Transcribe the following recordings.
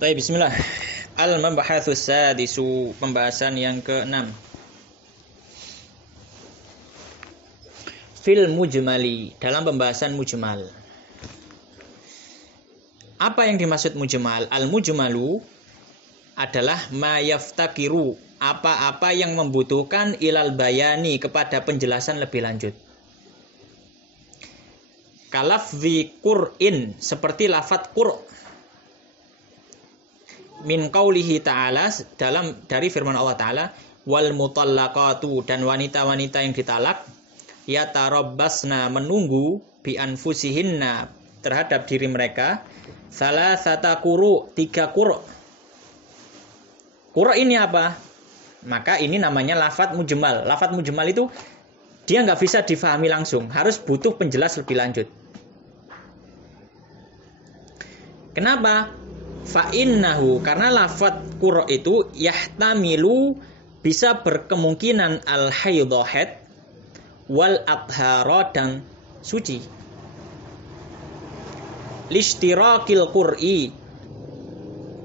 Baik, bismillah. Al-mabahatsus sadisu, pembahasan yang ke-6. Fil mujmali, dalam pembahasan mujmal. Apa yang dimaksud mujmal? Al-mujmalu adalah ma yaftakiru, apa-apa yang membutuhkan ilal bayani, kepada penjelasan lebih lanjut. Kalafzi qur'in, seperti lafadz qur'. Min qaulihi ta'ala, dari firman Allah Ta'ala, wal mutallaqatu, dan wanita-wanita yang ditalak, yatarabbasna, menunggu, bi anfusihinna, terhadap diri mereka, salasata quru, 3 quru'. Quru' ini apa? Maka ini namanya lafadz mujmal. Lafadz mujmal itu dia nggak bisa difahami langsung, harus butuh penjelas lebih lanjut. Kenapa? Fa'innahu, karena lafadz quru' itu yahtamilu, bisa berkemungkinan al-haidha, haid, wal athara, dan suci. Lishtirakil qur'i,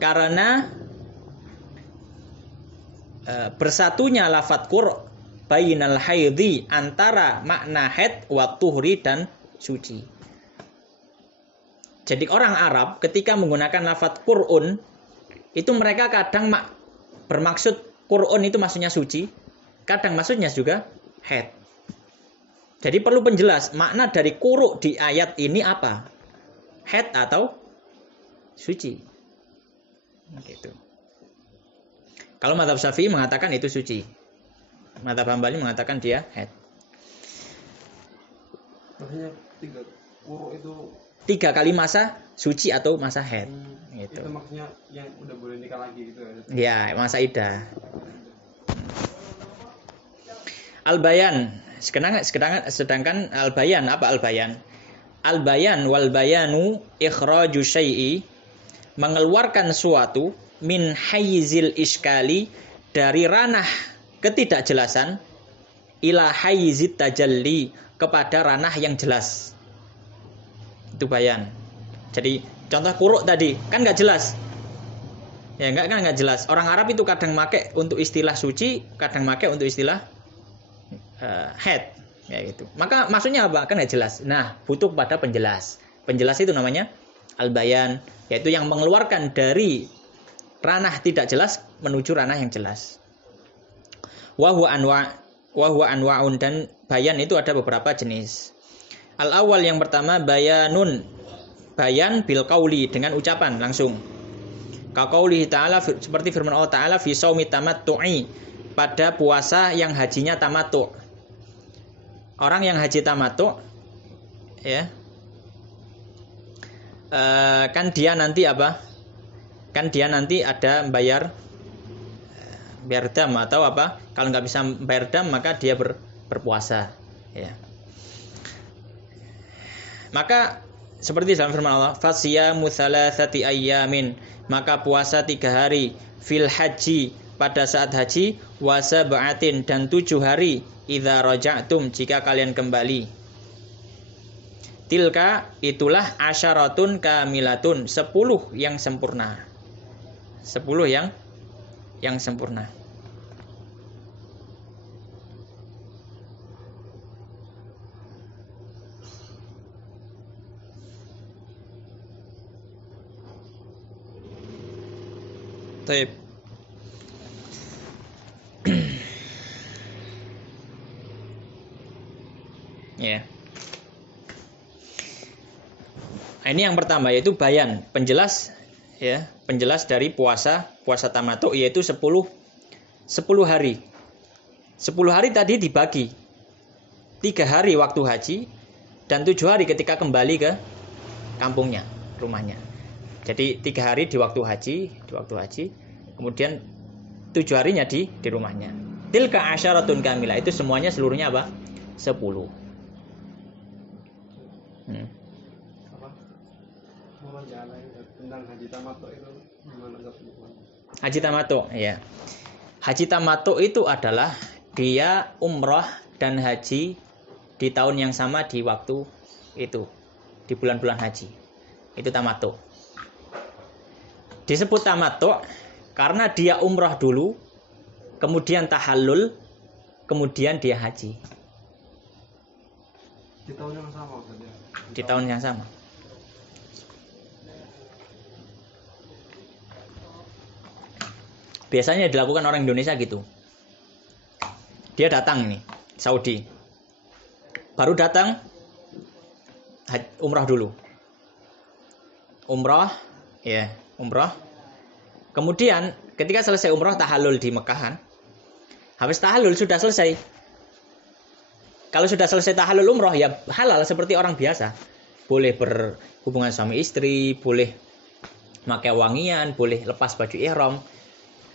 karena bersatunya lafadz qur' bainal haidhi, antara makna haid wa tuhri, dan suci. Jadi orang Arab ketika menggunakan lafadz qur'un, itu mereka kadang bermaksud qur'un itu maksudnya suci, kadang maksudnya juga haid. Jadi perlu penjelas makna dari quru' di ayat ini apa? Haid atau suci. Gitu. Kalau mazhab Syafi'i mengatakan itu suci. Mazhab Hambali mengatakan dia haid. Maksudnya 3 quru' itu 3 kali masa suci atau masa haid. Gitu. Itu maksudnya yang udah boleh nikah lagi gitu ya? Ya, masa iddah. Al-bayan. Sedangkan al-bayan, apa al-bayan? Al-bayan wal bayanu ikhraju syai'i, mengeluarkan suatu, min hayzil iskali, dari ranah ketidakjelasan, ila hayzit tajalli, kepada ranah yang jelas. Itu bayan. Jadi contoh quru' tadi kan nggak jelas. Ya nggak jelas. Orang Arab itu kadang make untuk istilah suci, kadang make untuk istilah haid, ya gitu. Maka maksudnya apa? Kan nggak jelas. Nah, butuh pada penjelas. Penjelas itu namanya al-bayan, yaitu yang mengeluarkan dari ranah tidak jelas menuju ranah yang jelas. Wa huwa anwa'un, dan bayan itu ada beberapa jenis. Al-awwal, yang pertama, bayanun, bayan bil qauli, dengan ucapan langsung. Ka qaulihi ta'ala, seperti firman Allah Ta'ala, fi shaumi tamattu'i, pada puasa yang hajinya tamattu'. Orang yang haji tamattu', ya, kan dia nanti apa? Kan dia nanti ada bayar dam atau apa? Kalau nggak bisa bayar dam, maka dia berpuasa, ya. Maka seperti dalam firman Allah, fasiyamu thalathati ayyamin, maka puasa 3 hari, fil haji, pada saat haji, wa sab'atin, dan 7 hari, idza raja'tum, jika kalian kembali. Tilka, itulah asyaratun kamilatun, 10 yang sempurna. 10 yang sempurna. Taib. Ya. Ini yang pertama, yaitu bayan, penjelas, ya, penjelas dari puasa tamattu, yaitu 10 hari. 10 hari tadi dibagi 3 hari waktu haji dan 7 hari ketika kembali ke kampungnya, rumahnya. Jadi 3 hari di waktu haji, kemudian 7 harinya di rumahnya. Tilka asyaratun kamilah, itu semuanya seluruhnya apa? 10. Tentang haji tamattu itu gimana? Haji tamattu, ya. Haji tamattu itu adalah dia umroh dan haji di tahun yang sama di waktu itu, di bulan-bulan haji. Itu tamattu. Disebut tamattu karena dia umrah dulu, kemudian tahallul, kemudian dia haji. Di tahun yang sama maksudnya. Di tahun yang sama. Biasanya dilakukan orang Indonesia gitu. Dia datang nih, Saudi. Baru datang umrah dulu. Umrah, ya, umrah. Kemudian ketika selesai umrah tahallul di Mekah. Habis tahallul sudah selesai. Kalau sudah selesai tahallul umrah ya halal seperti orang biasa. Boleh berhubungan suami istri, boleh pakai wangian, boleh lepas baju ihram.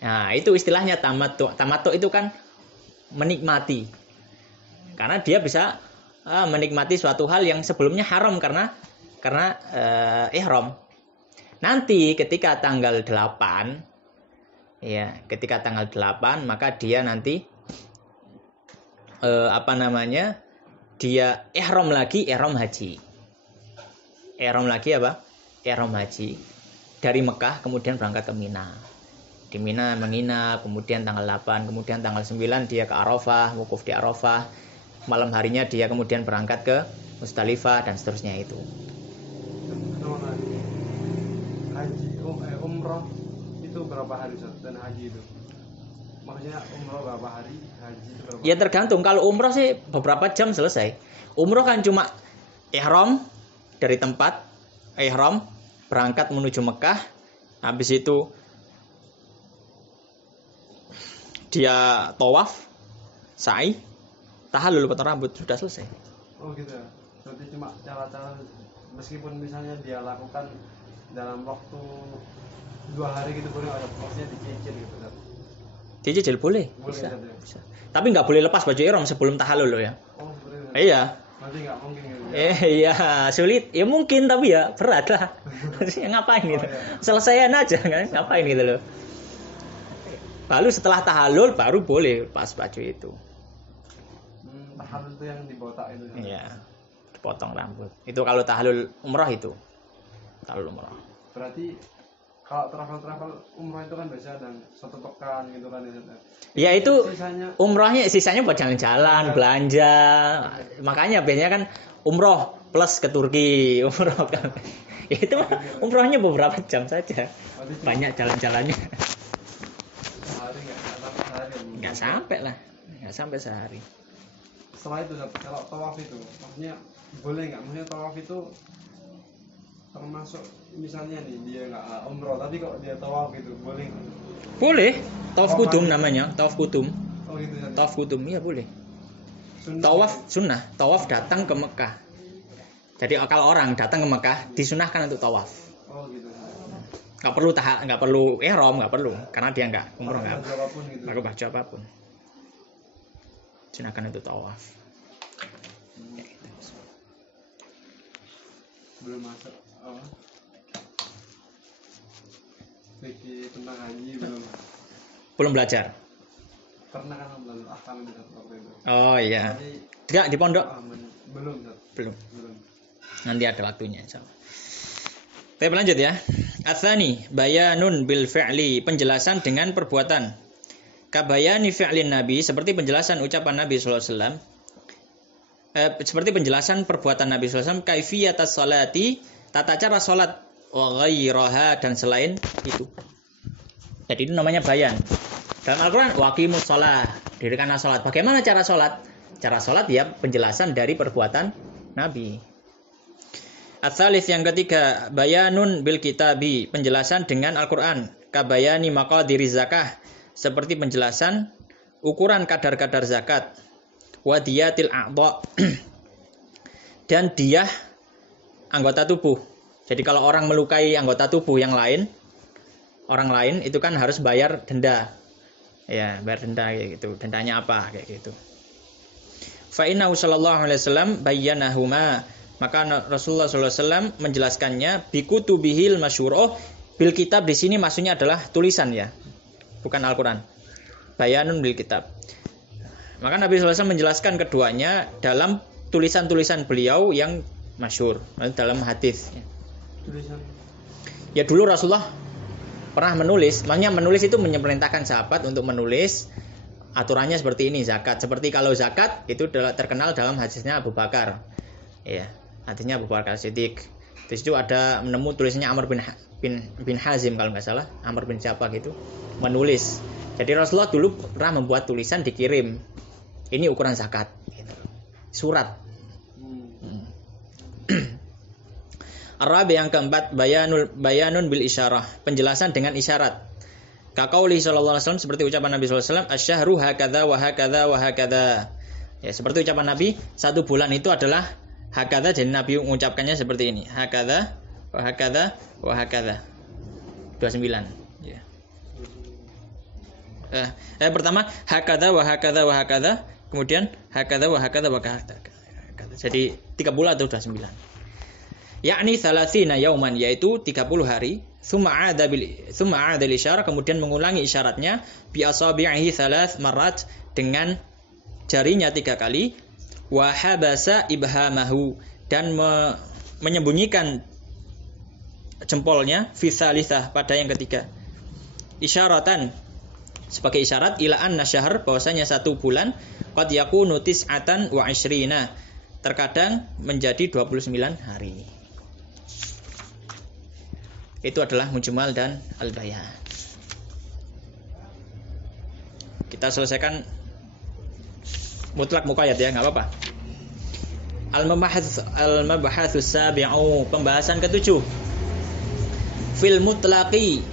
Nah, itu istilahnya tamattu. Tamattu itu kan menikmati. Karena dia bisa menikmati suatu hal yang sebelumnya haram karena ihram. Nanti ketika tanggal 8 ya, ketika tanggal 8 maka dia nanti dia ihram lagi, ihram haji. Ihram lagi apa? Ihram haji. Dari Mekah kemudian berangkat ke Mina. Di Mina menginap, kemudian tanggal 8, kemudian tanggal 9 dia ke Arafah, wukuf di Arafah. Malam harinya dia kemudian berangkat ke Musdalifah dan seterusnya itu. Haji, umrah itu berapa hari Ustaz? Dan haji itu? Maksudnya umrah berapa hari, haji itu berapa? Ya tergantung, kalau umrah sih beberapa jam selesai. Umrah kan cuma ihram dari tempat ihram berangkat menuju Mekah, habis itu dia tawaf, sa'i, tahallul potong rambut, sudah selesai. Oh gitu ya. Berarti cuma cara-cara meskipun misalnya dia lakukan dalam waktu 2 hari gitu boleh ada maksudnya dicicil gitu kan. Dicicil boleh. Bisa. Bisa. Tapi nggak boleh lepas baju ihram sebelum tahallul loh ya. Oh seperti itu. Iya. Nanti nggak mungkin gitu. Iya, sulit. Ya mungkin tapi ya berat lah. Ngapain gitu? Iya. Selesaian aja kan, ngapain gitu loh. Lalu setelah tahallul baru boleh lepas baju itu. Tahallul itu yang dibotak itu. Iya. Dipotong rambut. Itu kalau tahallul umrah itu. Tahallul umrah. Berarti kalau travel umrah itu kan biasa dan 1 pekan gitu kan ya. Ya itu Sisanya sisanya buat jalan-jalan, belanja. Makanya biasanya kan umroh plus ke Turki, umroh kan. Ya itu umrohnya beberapa jam saja. Banyak jalan-jalannya. sehari nggak sampai sehari. Nggak sampai lah. Nggak sampai sehari. Setelah itu kalau tawaf itu maksudnya boleh nggak? Maksudnya tawaf itu termasuk misalnya nih dia nggak umroh tapi kok dia tawaf gitu boleh nggak? Boleh. Tawaf kudum namanya. Tawaf kudum. Oh gitu ya. Tawaf kudum ya boleh. Sunnah Tawaf gitu. sunnah. Tawaf datang ke Mekah. Jadi kalau orang datang ke Mekah disunahkan untuk tawaf. Oh gitu. Nggak perlu ihram, nggak perlu karena dia nggak umroh, nggak Baju apapun gitu. pakai baju apapun. Sunahkan untuk tawaf. Belum masuk apa? Fikih tentang haji Belum belajar. pernah kan belum ahkam itu waktu itu. Oh iya. Tapi Tidak di pondok? belum Ustaz. Belum. Belum. Nanti ada waktunya insyaallah. Kita lanjut ya. Atsani bayanun bil fi'li, penjelasan dengan perbuatan. Kabayani fi'lin Nabi, seperti penjelasan ucapan Nabi sallallahu alaihi wasallam. Seperti penjelasan perbuatan Nabi sallallahu alaihi wasallam, kaifiyatas salati, tata cara salat, wa ghairaha, dan selain itu. Jadi itu namanya bayan. Dalam Al-Qur'an waqimus shalah, dirikanlah salat. Bagaimana cara salat? Cara salat ya penjelasan dari perbuatan Nabi. Ats-tsalits yang ketiga, bayanun bil kitabi, penjelasan dengan Al-Qur'an. Kabayani maqadiriz zakah, seperti penjelasan ukuran kadar-kadar zakat. Wa diyatil a'dha, dan diyah anggota tubuh. Jadi kalau orang melukai anggota tubuh yang lain, orang lain itu kan harus bayar denda. Ya, bayar denda kayak gitu. Dendanya apa kayak gitu. Fa innahu sallallahu alaihi wasallam bayyanahuma, maka Rasulullah sallallahu alaihi wasallam menjelaskannya bikutubihil masyhurah. Bil kitab di sini maksudnya adalah tulisan ya, bukan Al-Qur'an. Bayanun bil kitab. Maka Nabi sallallahu alaihi wasallam menjelaskan keduanya dalam tulisan-tulisan beliau yang masyhur, dalam hadis. Tulisan. Ya dulu Rasulullah pernah menulis, maksudnya menulis itu memerintahkan sahabat untuk menulis aturannya seperti ini zakat. Seperti kalau zakat itu terkenal dalam hadisnya Abu Bakar. Ya, hadisnya Abu Bakar Siddiq. Di situ ada menemu tulisannya Amr bin Hazim kalau nggak salah, Amr bin siapa gitu, menulis. Jadi Rasulullah dulu pernah membuat tulisan dikirim. Ini ukuran zakat. Gitu. Surat. Arabi yang keempat, bayanun bil isyarah, penjelasan dengan isyarat. Kaqauli sallallahu alaihi wasallam, seperti ucapan Nabi sallallahu alaihi wasallam, asyhru hakadha wa hakadha wa hakadha. Ya, seperti ucapan Nabi, satu bulan itu adalah hakadha, jadi Nabi mengucapkannya seperti ini. Hakadha wa hakadha wa hakadha. 29, ya. Pertama hakadha wa hakadha wa hakadha, kemudian hakadha wa hakadha wa hakadha. Jadi 30 atau 29. Yakni 30 yauman, yaitu 30 hari. Tsumma 'ada isyarah, kemudian mengulangi isyaratnya bi asabi'ihi 3 marat, dengan jarinya 3 kali. Wa habasa ibhamahu, dan menyembunyikan jempolnya fi tsalitsah, pada yang ketiga. Isyaratan, sebagai isyarat, ila anna syahr, bahwasanya 1 bulan, qad yakunu tis'atan wa 'ishrina, terkadang menjadi 29 hari. Itu adalah mujmal dan al-bayan. Kita selesaikan mutlak muqayyad ya, enggak apa-apa. Al-mabahatsus sabi'u, pembahasan ke-7. Fil mutlaqi,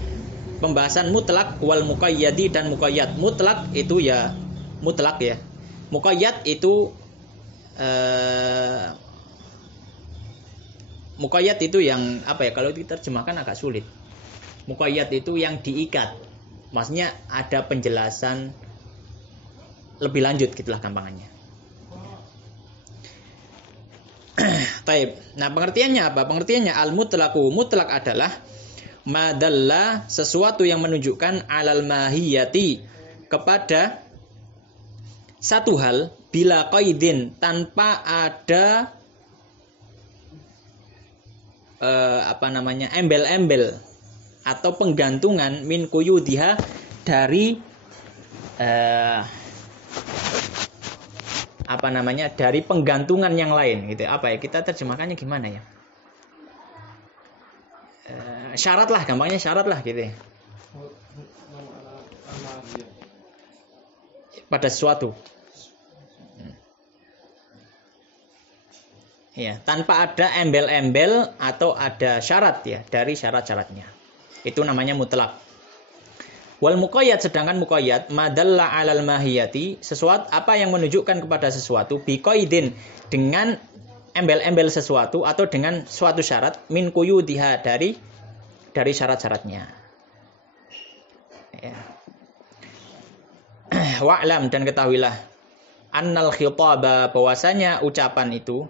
pembahasan mutlak, wal muqayyadi, dan muqayyad. Mutlak itu ya mutlak ya. Muqayyad itu muqayyad itu yang apa ya, kalau diterjemahkan agak sulit. Muqayyad itu yang diikat. Maksudnya ada penjelasan lebih lanjut gitulah gampangannya. Taib. Nah, pengertiannya apa? Pengertiannya al-mutlaqu, mutlak adalah madalla, sesuatu yang menunjukkan alal mahiyati, kepada satu hal, bila qaidin, tanpa ada embel-embel atau penggantungan, min quyudiha, dari dari penggantungan yang lain gitu. Apa ya, kita terjemahkannya gimana ya? Syarat lah, gampangnya syarat lah gitu ya. Pada sesuatu. Ya, tanpa ada embel-embel atau ada syarat ya, dari syarat-syaratnya. Itu namanya mutlak. Wal muqayyad, sedangkan muqayyad madalla 'alal mahiyati, sesuatu apa yang menunjukkan kepada sesuatu, biqaidin, dengan embel-embel sesuatu atau dengan suatu syarat, min quyudiha, dari syarat-syaratnya. Ya. Wa'lam, dan ketahuilah, annal khitaba, bahwasanya ucapan itu,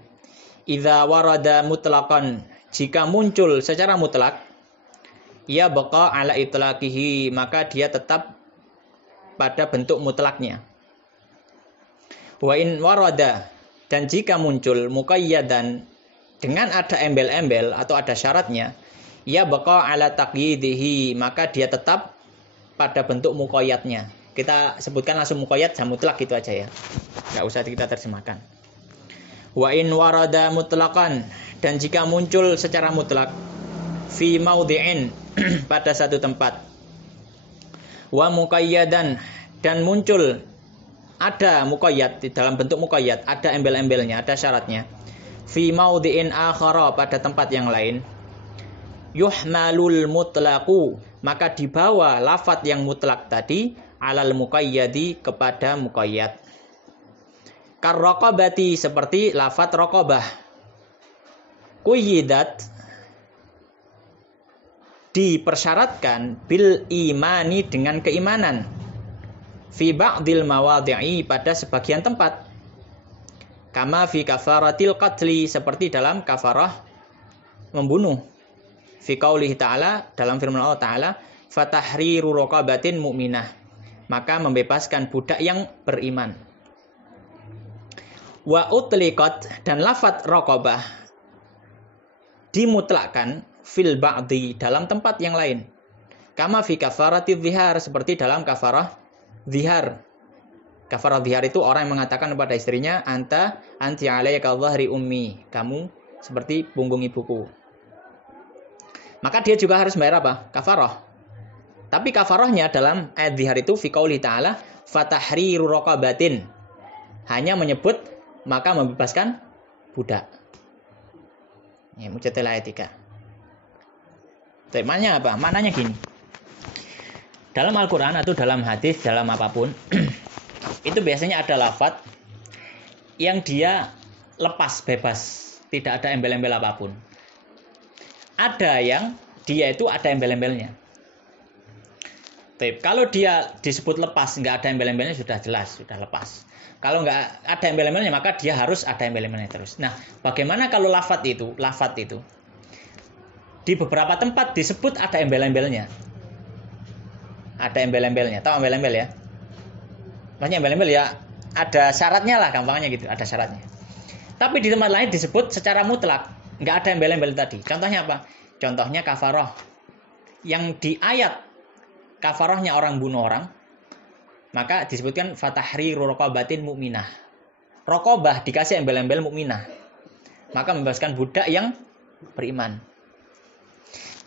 idza warada mutlaqan, jika muncul secara mutlak, ya baqa ala itlaqihi, maka dia tetap pada bentuk mutlaknya. Wa in warada, dan jika muncul muqayyadan, dengan ada embel-embel atau ada syaratnya, ya baqa ala taqyidihi, maka dia tetap pada bentuk muqayyadnya. Kita sebutkan langsung muqayyad dan mutlak gitu aja ya. Enggak usah kita terjemahkan. Wa in warada mutlaqan, dan jika muncul secara mutlak, fi maudhi'in, pada satu tempat, wa muqayyadan, dan muncul ada muqayyad, di dalam bentuk muqayyad, ada embel-embelnya, ada syaratnya, fi maudhi'in akhara, pada tempat yang lain, yuhmalul mutlaqu, maka dibawa lafadz yang mutlak tadi, alal muqayyadi, kepada muqayyad. Karraqabati, seperti lafadz raqabah, quyyidat, dipersyaratkan, bil imani, dengan keimanan, fi ba'dil mawadhi'i, pada sebagian tempat, kama fi kafaratil qatli, seperti dalam kafarah membunuh, fi qaulihi ta'ala, dalam firman Allah Ta'ala, fatahriru raqabatin mu'minah, maka membebaskan budak yang beriman. Wa utliqat, dan lafadz raqabah dimutlakkan, fil ba'di, dalam tempat yang lain, Kama fi kafarati dzihar, seperti dalam kafarah dzihar. Kafarah dzihar itu orang yang mengatakan kepada istrinya, anti alayka dhahri ummi, kamu seperti punggung ibuku. Maka dia juga harus bayar apa? Kafarah. Tapi kafarahnya dalam ayat dzihar itu fi qauli ta'ala fatahriru raqabatin. Hanya menyebut maka membebaskan budak. Ya, Mujadala ayat 3. Temanya apa? Maknanya gini. Dalam Al-Quran atau dalam hadis, dalam apapun, itu biasanya ada lafadz yang dia lepas, bebas. Tidak ada embel-embel apapun. Ada yang dia itu ada embel-embelnya. Kalau dia disebut lepas, nggak ada embel-embelnya, sudah jelas, sudah lepas. Kalau nggak ada embel-embelnya, maka dia harus ada embel-embelnya terus. Nah, bagaimana kalau lafadz itu di beberapa tempat disebut ada embel-embelnya. Ada embel-embelnya. Tahu embel-embel ya? Maksudnya embel-embel ya ada syaratnya lah, gampangnya gitu, ada syaratnya. Tapi di tempat lain disebut secara mutlak, nggak ada embel-embel tadi. Contohnya apa? Contohnya kafarah. Yang di ayat kafarahnya orang bunuh orang, maka disebutkan fatahriru raqabatin mukminah. Raqabah dikasih embel-embel mukminah. Maka membebaskan budak yang beriman.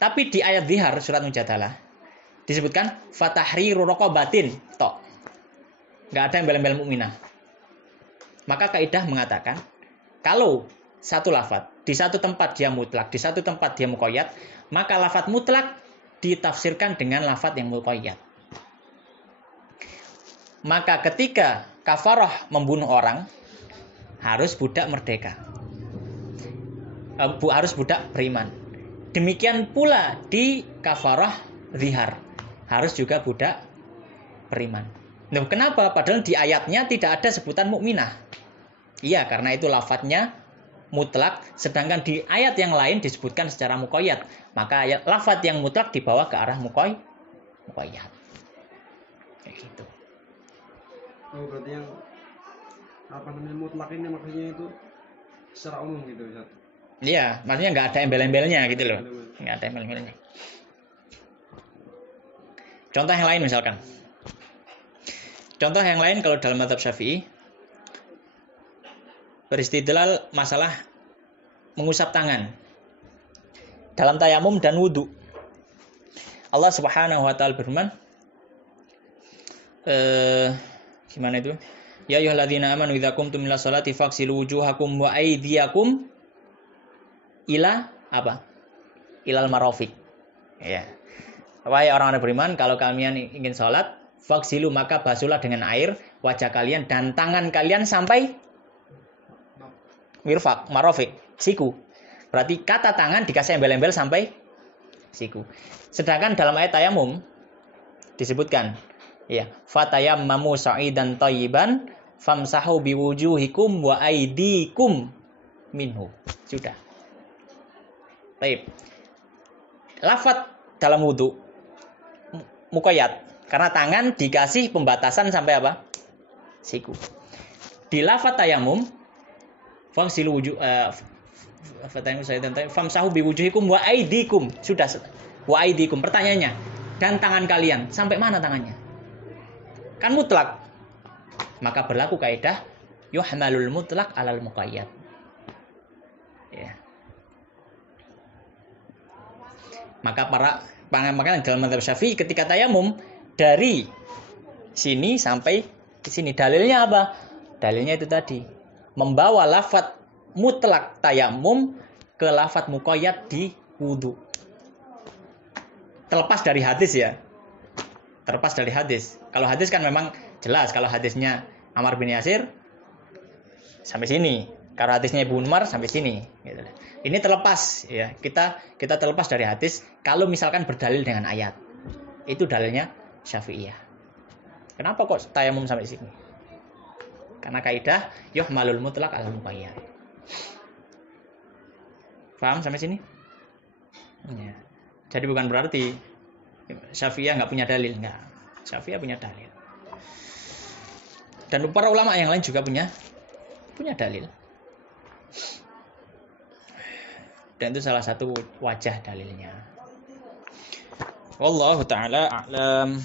Tapi di ayat dzihar surat Mujadalah disebutkan fatahriru raqabatin tok. Enggak ada embel-embel mukminah. Maka kaidah mengatakan kalau satu lafadz di satu tempat dia mutlak, di satu tempat dia muqayyad, maka lafadz mutlak ditafsirkan dengan lafadz yang muqayyad. Maka ketika kafarah membunuh orang harus budak merdeka. Harus budak beriman. Demikian pula di kafarah dzihar harus juga budak beriman. Nah, kenapa? Padahal di ayatnya tidak ada sebutan mukminah. Iya, karena itu lafadznya mutlak, sedangkan di ayat yang lain disebutkan secara muqayyad. Maka ayat lafadz yang mutlak dibawa ke arah muqayyad. Kayak gitu. Oh, berarti yang mutlak ini maksudnya itu secara umum gitu, Ustaz. Iya, maksudnya nggak ada embel-embelnya gitu loh. Nggak ada embel-embelnya. Contoh yang lain misalkan. Contoh yang lain kalau dalam mazhab Syafi'i beristidlal masalah mengusap tangan dalam tayamum dan wudu. Allah Subhanahu wa taala berfirman gimana itu? Ya ayyuhalladzina amanu idza qumtum ila sholati faghsilu wujuhakum wa aydiyakum ila apa? Ilal marafiq. Ya. Wahai orang-orang beriman, kalau kalian ingin sholat, faghsilu maka basuhlah dengan air wajah kalian dan tangan kalian sampai mirfaq, marafiq, siku. Berarti kata tangan dikasih embel-embel sampai siku. Sedangkan dalam ayat tayamum disebutkan, ya, fatayammamu sa'idan thayyiban famsahu biwujuhikum wa aydikum minhu. Sudah. Baik. Lafadz dalam wudu muqayyad karena tangan dikasih pembatasan sampai apa? Siku. Di lafadz tayamum fagsilu wujuh famsahu biwujuhikum wa aydikum. Sudah. Wa aydikum. Pertanyaannya, dan tangan kalian sampai mana tangannya? Kan mutlak. Maka berlaku kaidah yuhmalul mutlak alal muqayyad. Ya. Maka dalam mazhab Syafi'i ketika tayamum dari sini sampai ke sini, dalilnya apa? Dalilnya itu tadi, membawa lafadz mutlak tayamum ke lafadz muqayyad di wudu. Terlepas dari hadis ya. Terlepas dari hadis. Kalau hadis kan memang jelas, kalau hadisnya Ammar bin Yasir sampai sini. Kalau hadisnya Ibnu Umar sampai sini, gitu. Ini terlepas ya. Kita terlepas dari hadis kalau misalkan berdalil dengan ayat. Itu dalilnya Syafi'iyah. Kenapa kok tayamum sampai sini? Karena kaidah yuhmalul mutlaq alal muqayyad. Paham sampai sini? Ya. Jadi bukan berarti Syafi'iyah nggak punya dalil, enggak. Syafi'iyah punya dalil. Dan para ulama yang lain juga punya dalil. Dan itu salah satu wajah dalilnya. Wallahu taala a'lam.